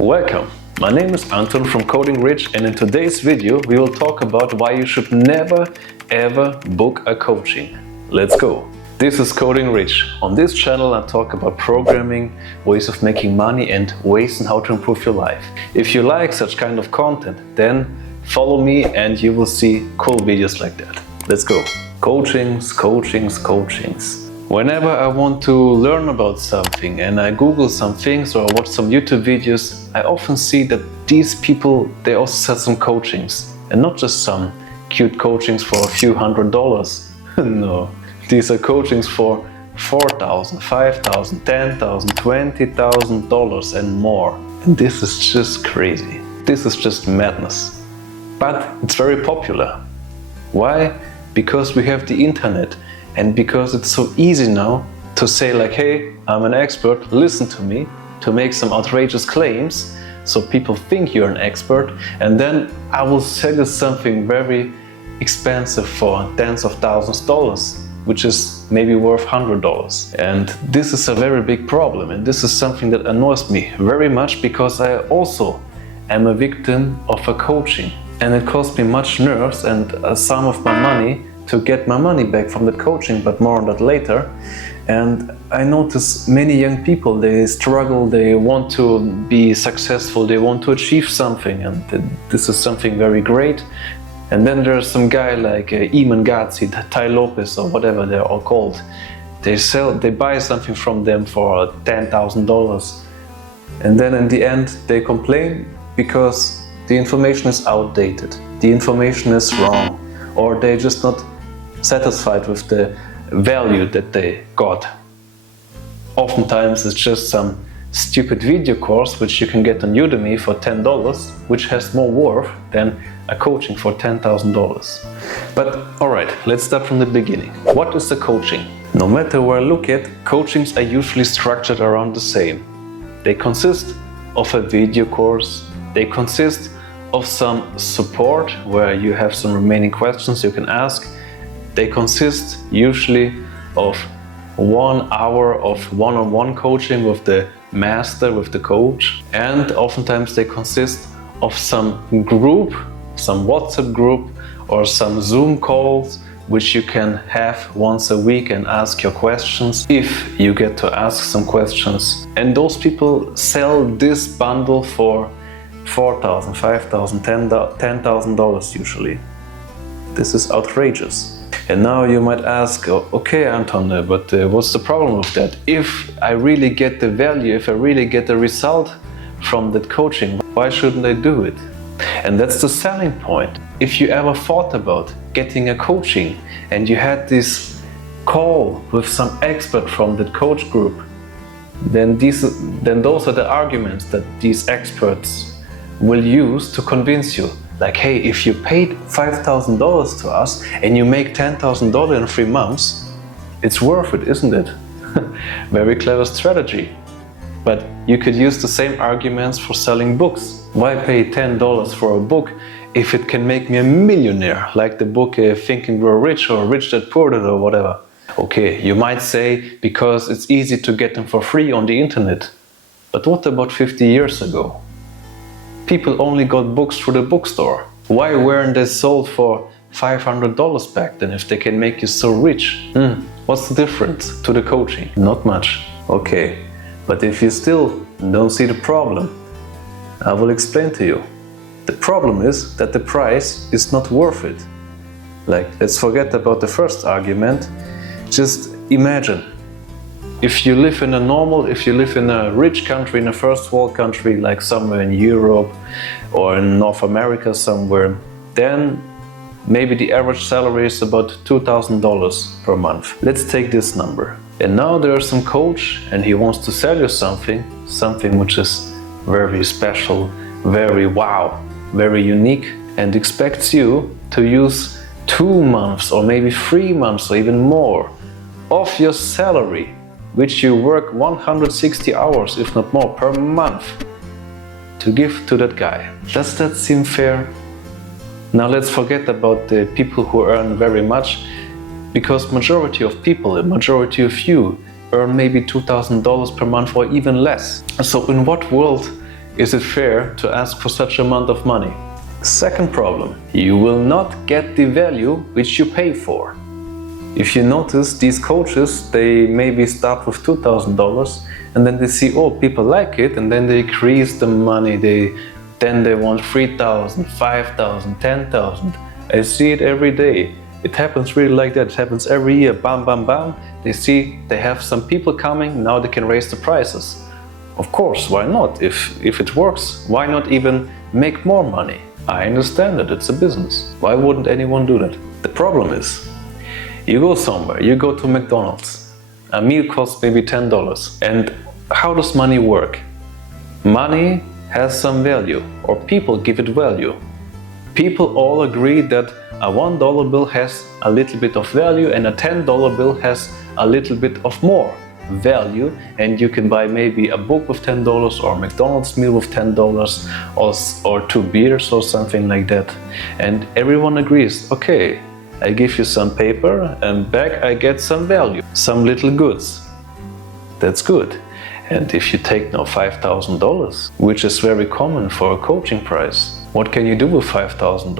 Welcome, my name is Anton from Coding Rich, and in today's video we will talk about why you should never ever book a coaching. Let's go! This is Coding Rich. On this channel I talk about programming, ways of making money and ways on how to improve your life. If you like such kind of content, then follow me and you will see cool videos like that. Let's go! Coachings. Whenever I want to learn about something and I Google some things or watch some YouTube videos, I often see that these people, they also sell some coachings. And not just some cute coachings for a few $100s. No, these are coachings for $4,000, $5,000, $10,000, $20,000 and more. And this is just crazy. This is just madness. But it's very popular. Why? Because we have the internet. And because it's so easy now to say like, hey, I'm an expert, listen to me, to make some outrageous claims so people think you're an expert, and then I will sell you something very expensive for tens of thousands of dollars, which is maybe worth $100. And this is a very big problem, and this is something that annoys me very much because I also am a victim of a coaching, and it cost me much nerves and some of my money to get my money back from that coaching, but more on that later. And I notice many young people, they struggle, they want to be successful, they want to achieve something, and this is something very great. And then there's some guy like Iman Gatsi, Tai Lopez, or whatever they're all called. They buy something from them for $10,000, and then in the end they complain because the information is outdated, the information is wrong, or they're just not satisfied with the value that they got. Oftentimes it's just some stupid video course which you can get on Udemy for $10, which has more worth than a coaching for $10,000. But alright, let's start from the beginning. What is a coaching? No matter where I look at, coachings are usually structured around the same. They consist of a video course, they consist of some support where you have some remaining questions you can ask. They consist usually of 1 hour of one-on-one coaching with the master, with the coach, and oftentimes they consist of some group, some WhatsApp group or some Zoom calls which you can have once a week and ask your questions if you get to ask some questions. And those people sell this bundle for $4,000, $5,000, $10,000 usually. This is outrageous. And now you might ask, okay Anton, but what's the problem with that? If I really get the value, if I really get the result from that coaching, why shouldn't I do it? And that's the selling point. If you ever thought about getting a coaching and you had this call with some expert from that coach group, then those are the arguments that these experts will use to convince you. Like, hey, if you paid $5,000 to us and you make $10,000 in 3 months, it's worth it, isn't it? Very clever strategy. But you could use the same arguments for selling books. Why pay $10 for a book if it can make me a millionaire, like the book Think and Grow Rich or Rich Dad Poor Dad or whatever? Okay, you might say because it's easy to get them for free on the internet. But what about 50 years ago? People only got books through the bookstore. Why weren't they sold for $500 back then if they can make you so rich? What's the difference to the coaching? Not much. Okay, but if you still don't see the problem, I will explain to you. The problem is that the price is not worth it. Like, let's forget about the first argument. Just imagine. If you live in a rich country, in a first world country, like somewhere in Europe or in North America somewhere, then maybe the average salary is about $2,000 per month. Let's take this number. And now there's some coach and he wants to sell you something which is very special, very wow, very unique, and expects you to use 2 months or maybe 3 months or even more of your salary, which you work 160 hours, if not more, per month, to give to that guy. Does that seem fair? Now let's forget about the people who earn very much, because majority of people, a majority of you, earn maybe $2,000 per month or even less. So in what world Is it fair to ask for such amount of money? Second problem, you will not get the value which you pay for. If you notice, these coaches, they maybe start with $2,000 and then they see, oh, people like it, and then they increase the money. Then they want 3,000, 5,000, 10,000. I see it every day. It happens really like that. It happens every year. Bam, bam, bam. They see they have some people coming. Now they can raise the prices. Of course, why not? If it works, why not even make more money? I understand that it's a business. Why wouldn't anyone do that? The problem is, you go somewhere, you go to McDonald's. A meal costs maybe $10. And how does money work? Money has some value, or people give it value. People all agree that a $1 bill has a little bit of value and a $10 bill has a little bit of more value, and you can buy maybe a book with $10 or a McDonald's meal with $10 or 2 beers or something like that. And everyone agrees, okay, I give you some paper and back I get some value, some little goods. That's good. And if you take now $5,000, which is very common for a coaching price, what can you do with $5,000?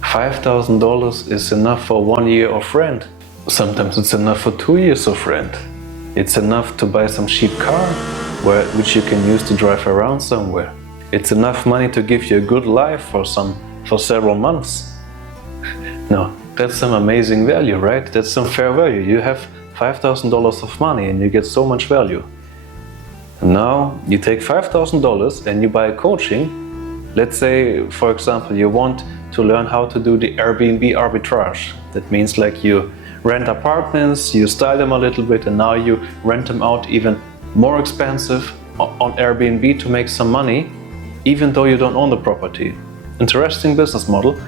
$5,000 is enough for 1 year of rent. Sometimes it's enough for 2 years of rent. It's enough to buy some cheap car, which you can use to drive around somewhere. It's enough money to give you a good life for several months. No, that's some amazing value, right? That's some fair value. You have $5,000 of money and you get so much value. And now you take $5,000 and you buy coaching. Let's say, for example, you want to learn how to do the Airbnb arbitrage. That means like you rent apartments, you style them a little bit, and now you rent them out even more expensive on Airbnb to make some money, even though you don't own the property. Interesting business model.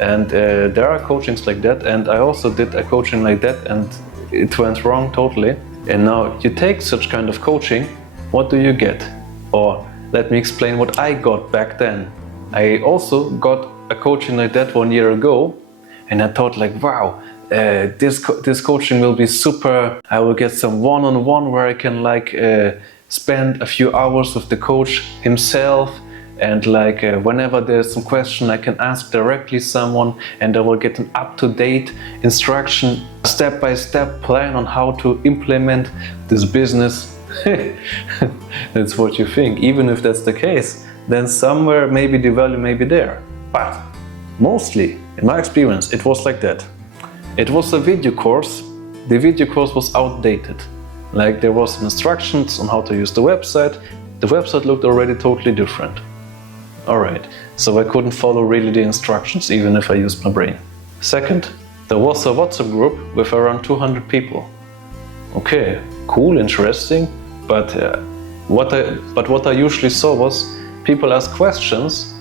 And there are coachings like that, and I also did a coaching like that, and it went wrong totally. And now you take such kind of coaching, what do you get? Or let me explain what I got back then. I also got a coaching like that 1 year ago, and I thought like, wow, this coaching will be super. I will get some one-on-one where I can like spend a few hours with the coach himself, and like whenever there's some question I can ask directly someone, and I will get an up-to-date instruction, step-by-step plan on how to implement this business. That's what you think. Even if that's the case, then somewhere maybe the value may be there. But mostly, in my experience, it was like that. It was a video course. The video course was outdated. Like there was instructions on how to use the website. The website looked already totally different. Alright, so I couldn't follow really the instructions even if I used my brain. Second, there was a WhatsApp group with around 200 people. Okay, cool, interesting, but what I usually saw was people ask questions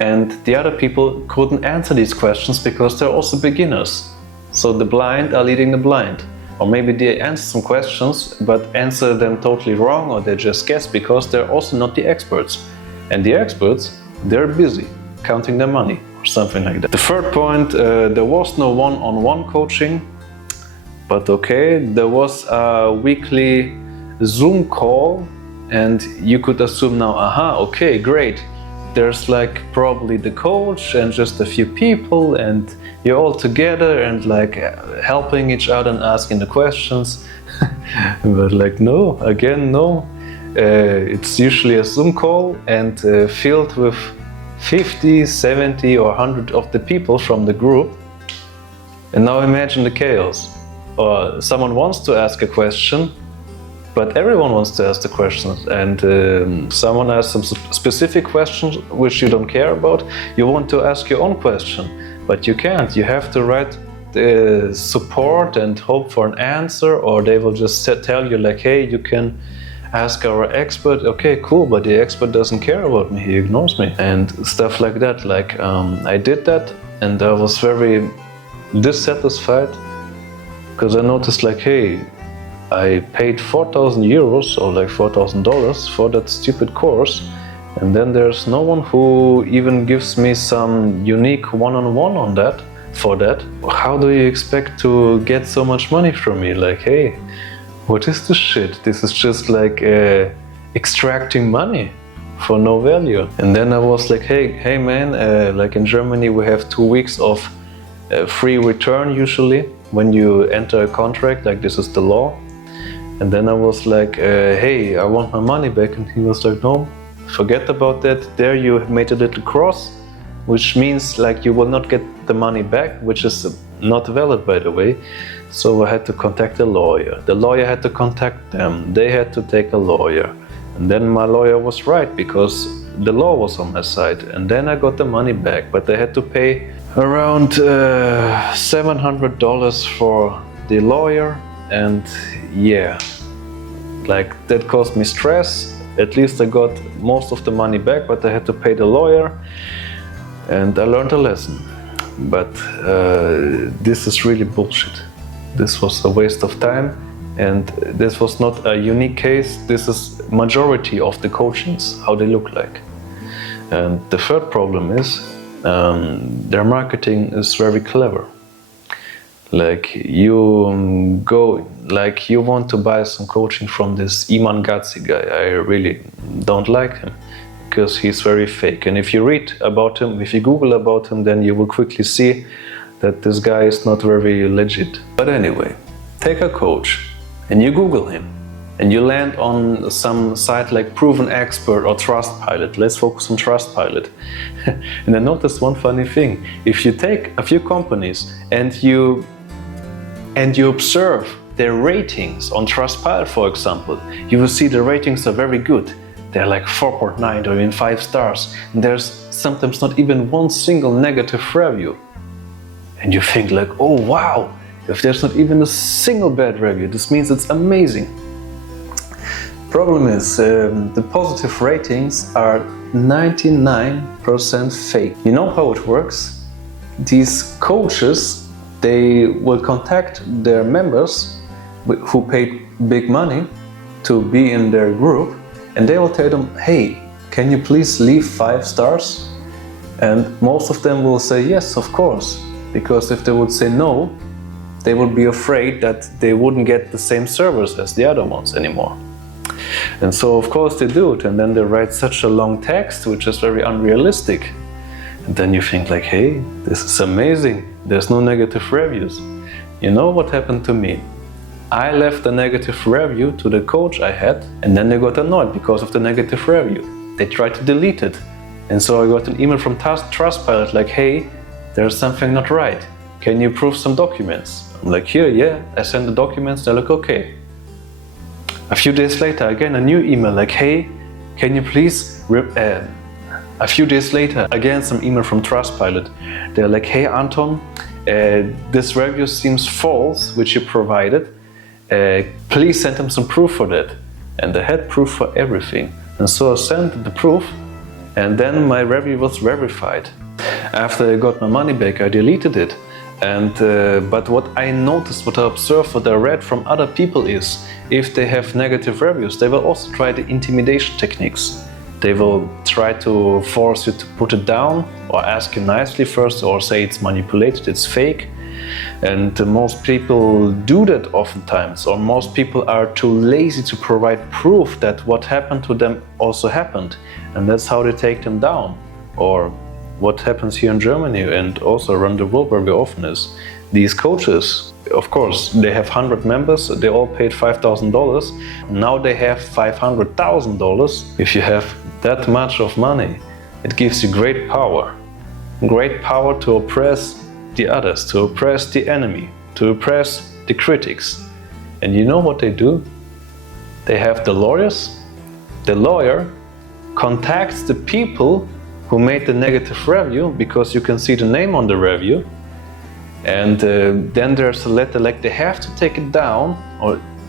and the other people couldn't answer these questions because they're also beginners. So the blind are leading the blind. Or maybe they answer some questions but answer them totally wrong, or they just guess because they're also not the experts. And the experts, they're busy counting their money or something like that. The third point, there was no one-on-one coaching, but okay, there was a weekly Zoom call, and you could assume now, aha, okay, great. There's like probably the coach and just a few people, and you're all together and like helping each other and asking the questions. But like, no, again, no. It's usually a Zoom call and filled with 50, 70 or 100 of the people from the group. And now imagine the chaos. Or someone wants to ask a question, but everyone wants to ask the questions, and someone asks some specific questions which you don't care about. You want to ask your own question, but you can't. You have to write support and hope for an answer, or they will just tell you like, hey, you can ask our expert. Okay, cool, but the expert doesn't care about me, he ignores me, and stuff like that. Like I did that, and I was very dissatisfied because I noticed like, hey, I paid 4,000 euros or like $4,000 for that stupid course, and then there's no one who even gives me some unique one-on-one on that. For that, how do you expect to get so much money from me? Like, hey, what is this shit? This is just like extracting money. for no value. And then I was like, hey man, like in Germany we have 2 weeks of free return usually when you enter a contract, like this is the law. And then I was like, hey, I want my money back. And he was like, no, forget about that. There you have made a little cross, which means like you will not get the money back, which is not valid, by the way. So I had to contact a lawyer. The lawyer had to contact them. They had to take a lawyer. And then my lawyer was right, because the law was on my side. And then I got the money back, but I had to pay around $700 for the lawyer. And yeah, like that caused me stress. At least I got most of the money back, but I had to pay the lawyer. And I learned a lesson. But this is really bullshit. This was a waste of time, and this was not a unique case. This is majority of the coachings, how they look like. And the third problem is their marketing is very clever. Like you go, like you want to buy some coaching from this Iman Gatsi guy. I really don't like him, because he's very fake. And if you read about him, if you Google about him, then you will quickly see that this guy is not very legit. But anyway, take a coach and you Google him and you land on some site like Proven Expert or Trustpilot. Let's focus on Trustpilot. And I noticed one funny thing. If you take a few companies and you observe their ratings on Trustpilot, for example, you will see the ratings are very good. They're like 4.9 or even 5 stars. And there's sometimes not even one single negative review. And you think like, oh wow, if there's not even a single bad review, this means it's amazing. Problem is, the positive ratings are 99% fake. You know how it works? These coaches, they will contact their members who paid big money to be in their group, and they will tell them, hey, can you please leave 5 stars? And most of them will say yes, of course. Because if they would say no, they would be afraid that they wouldn't get the same service as the other ones anymore. And so of course they do it, and then they write such a long text which is very unrealistic. And then you think like, hey, this is amazing, there's no negative reviews. You know what happened to me? I left a negative review to the coach I had, and then they got annoyed because of the negative review. They tried to delete it. And so I got an email from Trustpilot like, hey, there's something not right. Can you prove some documents? I'm like, here, yeah. I send the documents, they're like, okay. A few days later, again, a new email like, hey, can you please... A few days later, again, some email from Trustpilot. They're like, hey, Anton, this review seems false, which you provided. Please send them some proof for that. And they had proof for everything. And so I sent the proof, and then my review was verified. After I got my money back, I deleted it. But what I noticed, what I observed, what I read from other people is, if they have negative reviews, they will also try the intimidation techniques. They will try to force you to put it down, or ask you nicely first, or say it's manipulated, it's fake. And most people do that oftentimes, or most people are too lazy to provide proof that what happened to them also happened. And that's how they take them down. Or what happens here in Germany and also around the world very often is, these coaches, of course, they have 100 members, they all paid $5,000. Now they have $500,000. If you have that much of money, it gives you great power to oppress the others, to oppress the enemy, to oppress the critics. And you know what they do? They have the lawyers. The lawyer contacts the people who made the negative review, because you can see the name on the review. And then there's a letter like they have to take it down,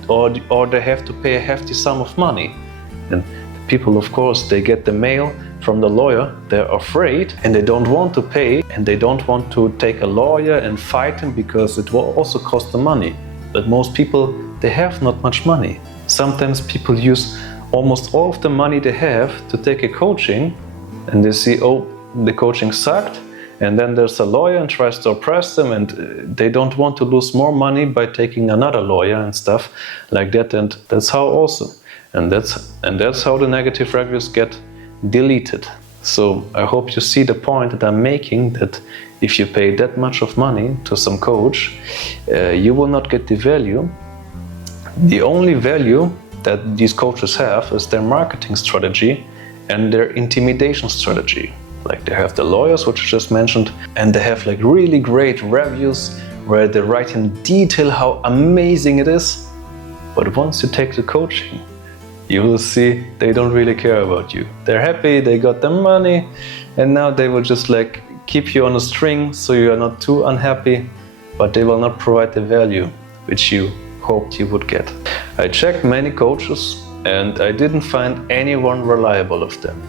or they have to pay a hefty sum of money. And the people, of course, they get the mail from the lawyer, they're afraid, and they don't want to pay, and they don't want to take a lawyer and fight him, because it will also cost them money. But most people, they have not much money. Sometimes people use almost all of the money they have to take a coaching, and they see, oh, the coaching sucked, and then there's a lawyer and tries to oppress them, and they don't want to lose more money by taking another lawyer and stuff like that. And that's how also, and that's how the negative reviews get deleted. So I hope you see the point that I'm making, that if you pay that much of money to some coach, you will not get the value. The only value that these coaches have is their marketing strategy and their intimidation strategy. Like they have the lawyers, which I just mentioned, and they have like really great reviews where they write in detail how amazing it is. But once you take the coaching, you will see they don't really care about you. They're happy, they got their money, and now they will just like keep you on a string so you are not too unhappy, but they will not provide the value which you hoped you would get. I checked many coaches and I didn't find anyone reliable of them.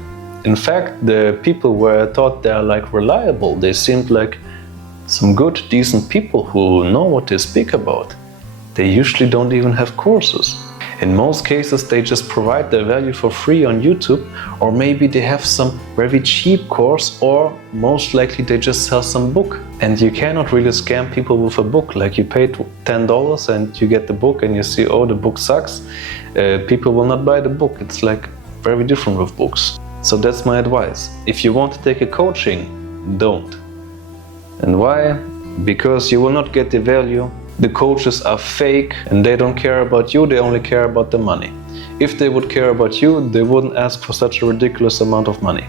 In fact, the people where I thought they are like reliable, they seemed like some good, decent people who know what they speak about. They usually don't even have courses. In most cases, they just provide their value for free on YouTube, or maybe they have some very cheap course, or most likely they just sell some book. And you cannot really scam people with a book. Like you paid $10 and you get the book and you see, oh, the book sucks. People will not buy the book. It's like very different with books. So that's my advice. If you want to take a coaching, don't. And why? Because you will not get the value. The coaches are fake and they don't care about you, they only care about the money. If they would care about you, they wouldn't ask for such a ridiculous amount of money.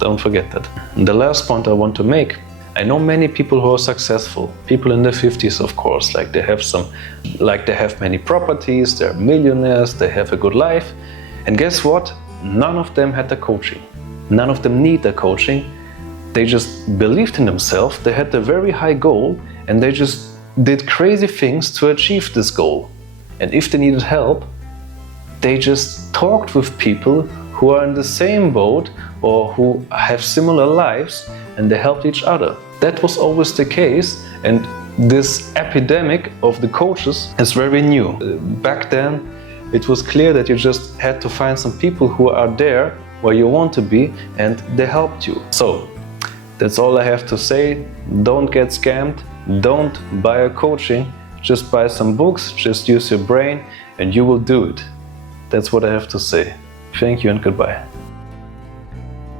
Don't forget that. And the last point I want to make, I know many people who are successful, people in their 50s of course, like they have many properties, they're millionaires, they have a good life. And guess what? None of them had the coaching. None of them need the coaching. They just believed in themselves, they had a very high goal, and they just did crazy things to achieve this goal. And if they needed help, they just talked with people who are in the same boat or who have similar lives, and they helped each other. That was always the case, and this epidemic of the coaches is very new. Back then, it was clear that you just had to find some people who are there where you want to be, and they helped you. So, that's all I have to say. Don't get scammed. Don't buy a coaching, just buy some books, just use your brain and you will do it. That's what I have to say. Thank you and goodbye.